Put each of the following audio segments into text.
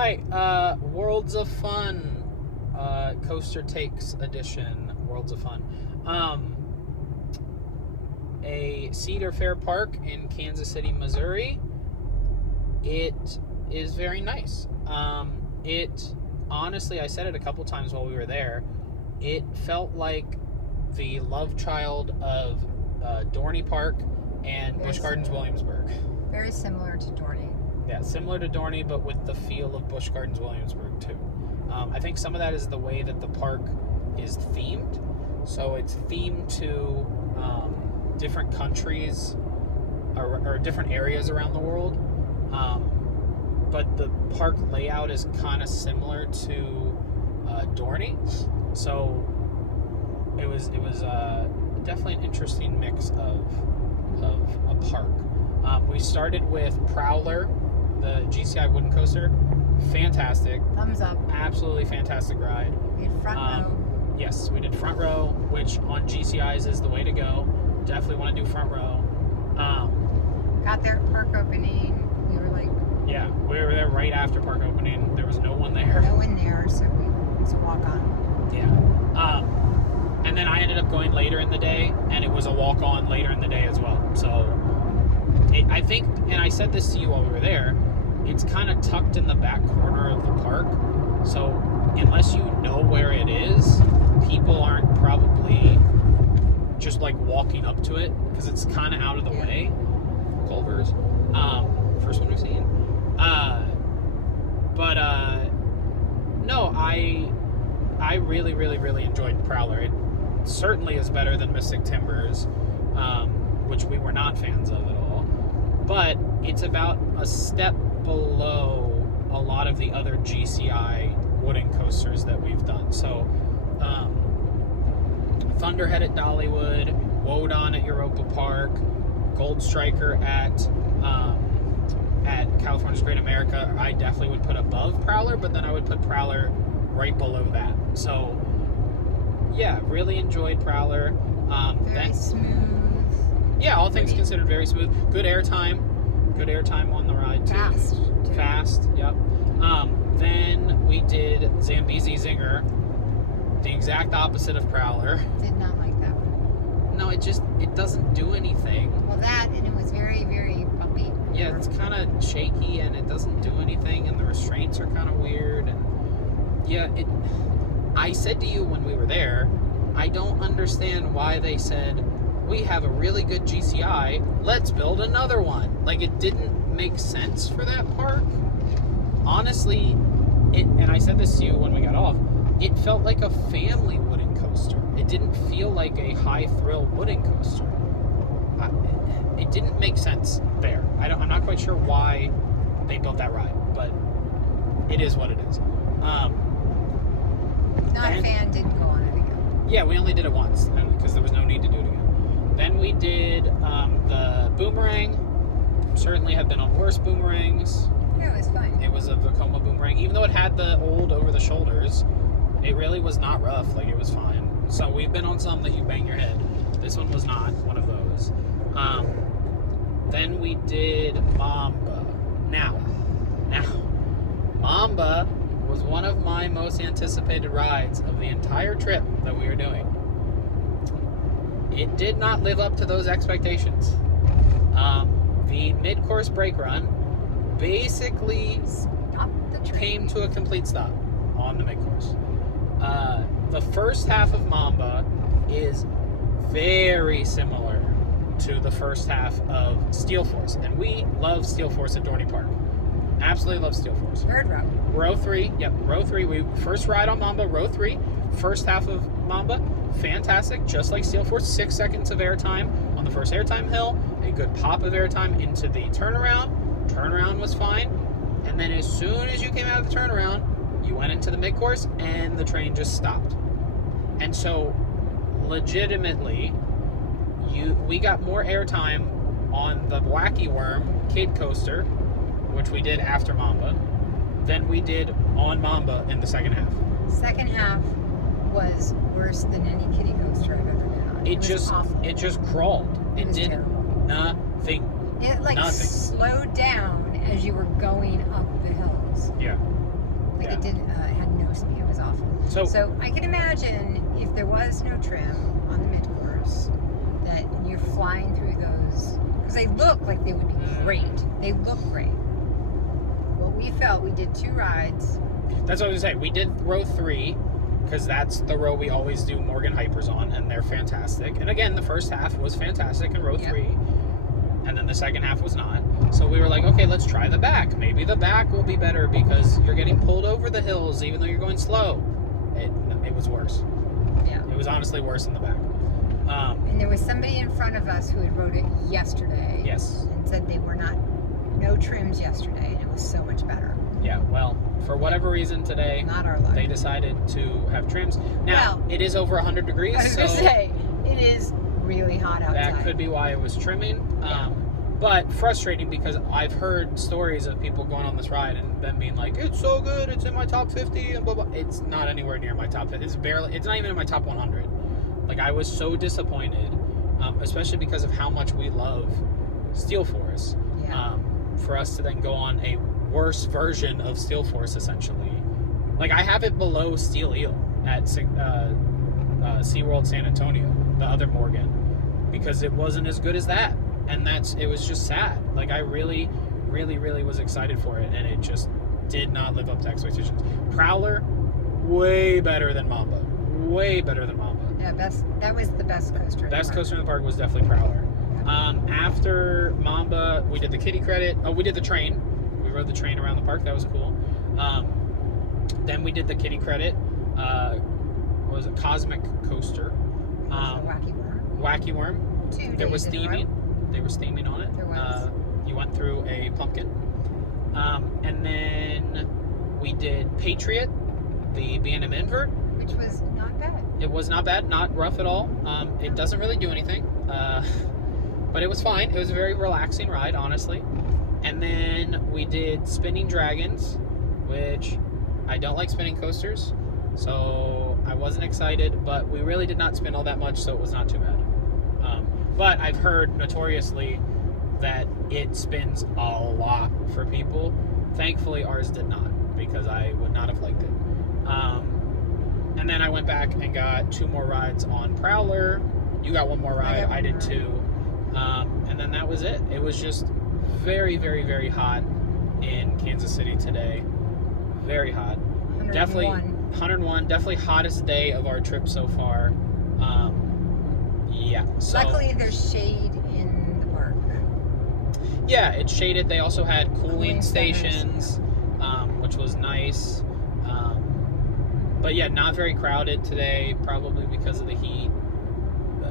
Hi, Worlds of Fun, CoasterTakes edition, Worlds of Fun. A Cedar Fair Park in Kansas City, Missouri. It is very nice. It, honestly, I said it a couple times while we were there, it felt like the love child of Dorney Park and Busch Gardens Williamsburg. Very similar to Dorney. Yeah, similar to Dorney, but with the feel of Busch Gardens Williamsburg too. I think some of that is the way that the park is themed. So it's themed to different countries or different areas around the world. But the park layout is kind of similar to Dorney. So it was definitely an interesting mix of a park. We started with Prowler, the GCI wooden coaster. Fantastic. Thumbs up. Absolutely fantastic ride. We did front row. Yes, we did front row, which on GCIs is the way to go. Definitely want to do front row. Got there at park opening. We were like... Yeah, we were there right after park opening. There was no one there. No one there, so it was a walk-on. Yeah. And then I ended up going later in the day, and it was a walk-on later in the day as well. So I think, and I said this to you while we were there, it's kind of tucked in the back corner of the park. So unless you know where it is, people aren't probably just like walking up to it because it's kind of out of the way. Culver's. First one we've seen. No, I really, really, really enjoyed Prowler. It certainly is better than Mystic Timbers, which we were not fans of at all. But it's about a step below a lot of the other GCI wooden coasters that we've done. So, Thunderhead at Dollywood, Wodan at Europa Park, Gold Striker at California's Great America, I definitely would put above Prowler, but then I would put Prowler right below that. So, yeah, really enjoyed Prowler. Very smooth. Yeah, all things considered, very smooth. Good airtime. Good airtime on the ride, too. Fast. Fast, yep. Then we did Zambezi Zinger, the exact opposite of Prowler. Did not like that one. No, it doesn't do anything. Well, that, and it was very, very bumpy. Yeah, it's kind of shaky, and it doesn't do anything, and the restraints are kind of weird, and yeah, I said to you when we were there, I don't understand why they said, we have a really good GCI, let's build another one. Like, it didn't make sense for that park. Honestly, and I said this to you when we got off, it felt like a family wooden coaster. It didn't feel like a high-thrill wooden coaster. It didn't make sense there. I'm not quite sure why they built that ride, but it is what it is. Not a fan, didn't go on it again. Yeah, we only did it once because there was no need to do it again. Then we did the Boomerang. Certainly have been on worse boomerangs. Yeah, it was fine. It was a Vekoma Boomerang. Even though it had the old over-the-shoulders, it really was not rough. Like, it was fine. So we've been on some that you bang your head. This one was not one of those. Then we did Mamba. Now, Mamba was one of my most anticipated rides of the entire trip that we were doing. It did not live up to those expectations. The mid-course brake run basically came to a complete stop on the mid-course. The first half of Mamba is very similar to the first half of Steel Force, and we love Steel Force at Dorney Park. Absolutely love Steel Force. Third row. Row 3, yep, row 3. We first ride on Mamba, row 3. First half of Mamba, fantastic, just like Steel Force. 6 seconds of airtime on the first airtime hill, a good pop of airtime into the turnaround. Turnaround was fine, and then as soon as you came out of the turnaround, you went into the mid-course, and the train just stopped. And so, legitimately, we got more airtime on the Wacky Worm Kid Coaster, which we did after Mamba, than we did on Mamba in the second half. Second half was worse than any kiddie coaster I've ever been on. It just crawled. It did terrible. nothing. It slowed down as you were going up the hills. trims. Yeah. Like it had no speed. It was awful. So I can imagine if there was no trim on the mid-course, that you're flying through those, because they look like they would be great. They look great. Well, we felt we did 2 rides. That's what I was going to say. We did row 3, because that's the row we always do Morgan Hypers on, and they're fantastic. And again, the first half was fantastic in row 3, and then the second half was not. So we were like, okay, let's try the back. Maybe the back will be better because you're getting pulled over the hills even though you're going slow. It was worse. Yeah. It was honestly worse in the back. And there was somebody in front of us who had rode it yesterday. Yes. And said they were no trims yesterday, and it was so much better. Yeah, well, for whatever reason today, not our luck. They decided to have trims. Now, it is over 100 degrees. I was going to say, it is really hot outside. That could be why it was trimming. But frustrating because I've heard stories of people going on this ride and them being like, it's so good, it's in my top 50, and blah, blah. It's not anywhere near my top 50. It's not even in my top 100. Like, I was so disappointed, especially because of how much we love Steel Force. Yeah. For us to then go on a worse version of Steel Force, essentially. Like, I have it below Steel Eel at SeaWorld San Antonio, the other Morgan, because it wasn't as good as that. And it was just sad. Like, I really, really, really was excited for it, and it just did not live up to expectations. Prowler, way better than Mamba. Way better than Mamba. Yeah, that was the best coaster. Best coaster in the park was definitely Prowler. After Mamba, we did the kiddie credit. Oh, we did the train. We rode the train around the park. That was cool. Then we did the kiddie credit. What was it? Cosmic Coaster. Wacky Worm. Wacky Worm. 2 days There was in a row. theming. They were steaming on it. There was. You went through a pumpkin. And then we did Patriot, the B&M invert. Which was not bad. It was not bad, not rough at all. It doesn't really do anything. But it was fine. It was a very relaxing ride, honestly. And then we did Spinning Dragons, which I don't like spinning coasters. So I wasn't excited, but we really did not spin all that much, so it was not too bad. But I've heard notoriously that it spins a lot for people. Thankfully, ours did not, because I would not have liked it. And then I went back and got 2 more rides on Prowler. You got 1 more ride. I did 2. And then that was it. It was just very, very, very hot in Kansas City today. Very hot. 101. Definitely 101. Definitely hottest day of our trip so far. Yeah. So, luckily, there's shade in the park. Yeah, it's shaded. They also had cooling stations, which was nice. But yeah, not very crowded today, probably because of the heat.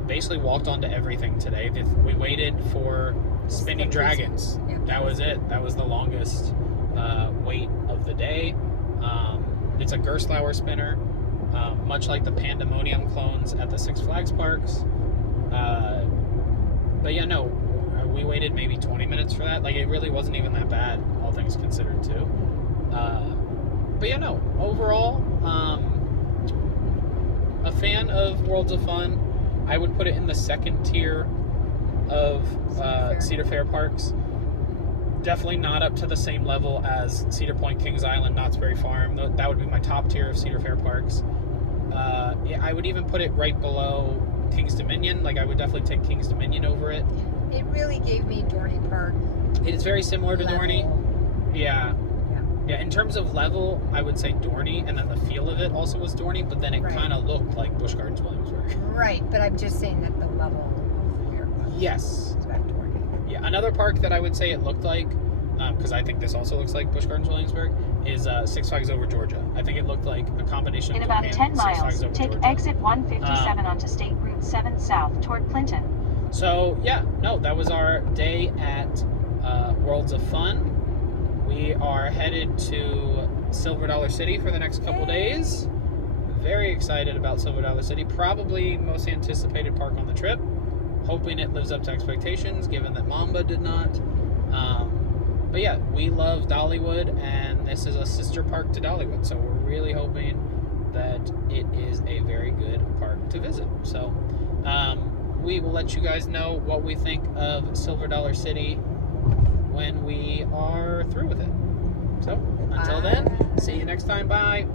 Basically walked onto everything today. We waited for Spinning Dragons. Yep. That was it. That was the longest wait of the day. It's a Gerstlauer spinner, much like the Pandemonium clones at the Six Flags parks. But yeah, no, we waited maybe 20 minutes for that. Like, it really wasn't even that bad, all things considered, too. But yeah, no, overall, a fan of Worlds of Fun. I would put it in the second tier of Cedar Fair parks. Definitely not up to the same level as Cedar Point, Kings Island, Knott's Berry Farm. That would be my top tier of Cedar Fair parks. Yeah, I would even put it right below King's Dominion. Like, I would definitely take King's Dominion over it. It really gave me Dorney Park. It is very similar to Dorney. Yeah. Yeah, in terms of level, I would say Dorney, and then the feel of it also was Dorney, but then it kind of looked like Busch Gardens Williamsburg. Right, but I'm just saying that the level of where it was. Yes. Was back Dorney. Yeah, another park that I would say it looked like, because I think this also looks like Busch Gardens Williamsburg, is Six Flags Over Georgia. I think it looked like a combination of in about 10 miles, take Georgia. exit 157 onto State Route 7 South toward Clinton. So, yeah, no, that was our day at Worlds of Fun. We are headed to Silver Dollar City for the next couple days. Very excited about Silver Dollar City. Probably most anticipated park on the trip. Hoping it lives up to expectations, given that Mamba did not. But yeah, we love Dollywood, and this is a sister park to Dollywood. So we're really hoping that it is a very good park to visit. So we will let you guys know what we think of Silver Dollar City when we are through with it. So, until then, see you next time. Bye.